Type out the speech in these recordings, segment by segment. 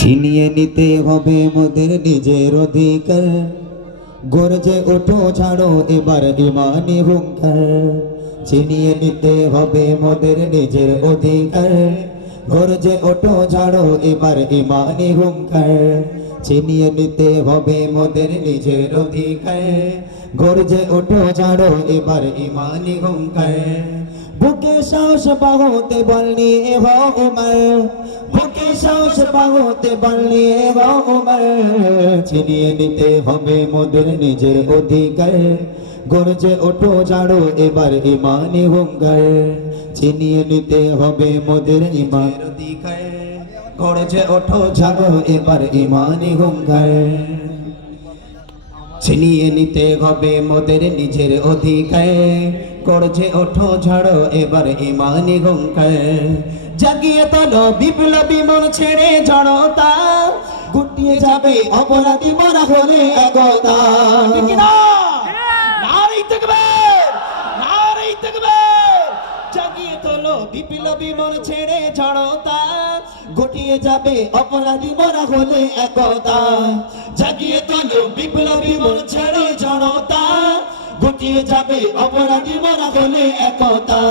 ছিনিয়ে নিতে হবে মোদের নিজের অধিকার, গর্জে ওঠো ছাড়ো এবার ইমানি হুঙ্কার। ছিনিয়ে নিতে হবে মোদের নিজের অধিকার, গর্জে ওঠো ছাড়ো এবার ইমানি হুঙ্কার। ছিনিয়ে নিতে হবে মোদের নিজের অধিকার, গর্জে ওঠো ছাড়ো এবার ইমানি হুঙ্কার। বুকে সাহস বাহুতে বল নিয়ে হও উমর, বুকে সাহস বাহুতে বল নিয়ে হও উমর। ছিনিয়ে নিতে হবে মোদের নিজের অধিকার, গর্জে ওঠো ছাড়ো এবার ইমানি হুঙ্কার। ছিনিয়ে নিতে হবে মোদের ইমান অধিকার, গর্জে ওঠো ছাড়ো এবার ইমানি হুঙ্কার। ছিনিয়ে নিতে হবে মোদের নিজের অধিকার, গর্জে ওঠো ঝাড়ো এবার ইমানি হুঙ্কার। জাগিয়ে তোলো বিপ্লবী মন ছেড়ে জড়তা, গুটিয়ে যাবে অপরাধী মরা হলে একতা। নারী তাকবীর, নারী তাকবীর। জাগিয়ে তোলো বিপ্লবী মন ছেড়ে জড়তা, গুটিয়ে যাবে অপরাধী মরা হলে একতা। জাগিয়ে তোলো বিপ্লবী মন ছেড়ে জড়তা, গুটিয়ে যাবে অপরাধী মরা হলে একতা।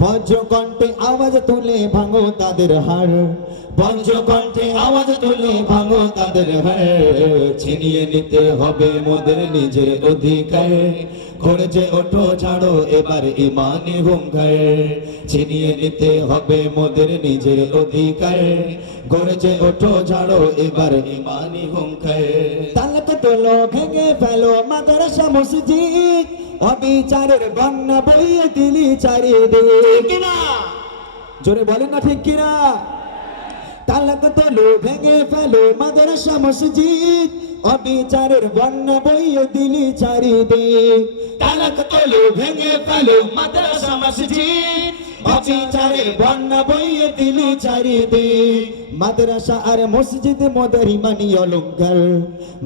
বজ্রকণ্ঠে আওয়াজ তুলে ভাঙো তাদের হাড়, বজ্রকণ্ঠে আওয়াজ তুলে ভাঙো তাদের হাড়। ছিনিয়ে নিতে হবে মোদের নিজের অধিকার, গর্জে ওঠো ছাড়ো এবার ইমানি হুঙ্কার। ছিনিয়ে নিতে হবে মোদের নিজের অধিকার, গর্জে ওঠো ছাড়ো এবার ইমানি হুঙ্কার। তালক তোলো ভেঙে ফেলো মাদ্রাসা মসজিদ, অবিচারের বন্যা বইয়ে দিলি চারিদিকে। জোরে বলেন না ঠিক কিনা? তালক তোলো ভেঙে ফেলো মাদ্রাসা মসজিদ, অবিচারের বন্যা বইয়ে দিলি চারিদিক। তালক তোলো ভেঙে ফেলো মাদ্রাসা মসজিদ, অবিচারের বন্যা বইয়ে দিলি চারিদিক। মাদ্রাসা আর মসজিদ মোদের ইমানি অলংকার,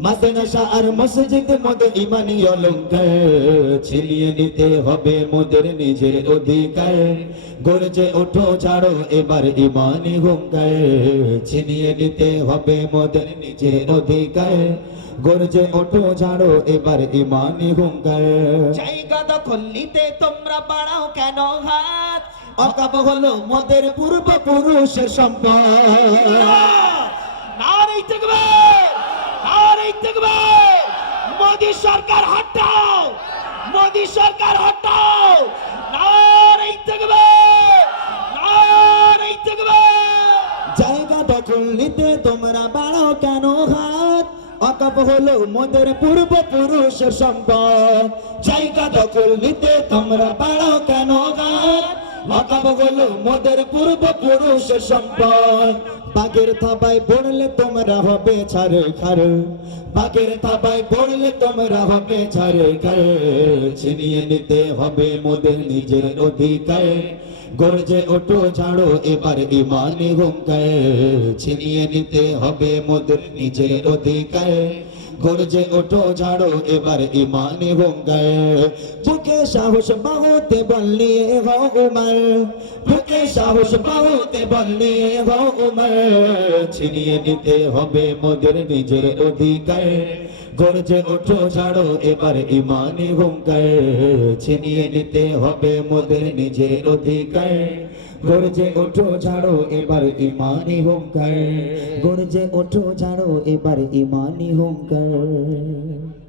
মাদ্রাসা আর মসজিদ মোদের ইমানি অলংকার। ছিনিয়ে নিতে হবে মোদের নিজের অধিকার, গর্জে ওঠো ছাড়ো এবার ইমানি হুঙ্কার। ছিনিয়ে নিতে হবে মোদের নিজের অধিকার, গর্জে ওঠো ছাড়ো এবার ইমানি হুঙ্কার। জায়গা দখল নিতে তোমরা বাড়াও কেন হাত, অকাব হলো মোদের পূর্বপুরুষের সম্পদ। নারী তাকবীর, নারী তাকবীর। মোদি সরকার হটাও, মোদি সরকার হটাও। নারী তাকবীর, নারী তাকবীর। জায়গা দখল নিতে তোমরা বাড়াও কেন হাত, অকাব হলো মোদের পূর্বপুরুষের সম্পদ। জায়গা দখল নিতে তোমরা বাড়াও কেন হাত, অকাব হলো মোদের পূর্বপুরুষের সম্পদ। বাঘের থাবায় পড়লে তোমরা হবে ছাড়ে খার, বাঘের থাবায় পড়লে তোমরা হবে ছাড়ে খার। ছিনিয়ে নিতে হবে মোদের নিজের অধিকার, গর্জে ওঠো ছাড়ো এবার ইমানি হুঙ্কার। ছিনিয়ে নিতে হবে মোদের নিজের অধিকার, গর্জে ওঠো ছাড়ো এবার ইমানি হুঙ্কার। বুকে সাহস বাহুতে বল নিয়ে হও উমর, বুকে সাহস বাহুতে বল নিয়ে হও উমর। ছিনিয়ে নিতে হবে মোদের নিজের অধিকার, গর্জে ওঠো ছাড়ো এবার ইমানি হুঙ্কার। ছিনিয়ে নিতে হবে মোদের নিজের অধিকার, গর্জে ওঠো ছাড়ো এবার ইমানি হুঙ্কার। গর্জে ওঠো ছাড়ো এবার ইমানি হুঙ্কার।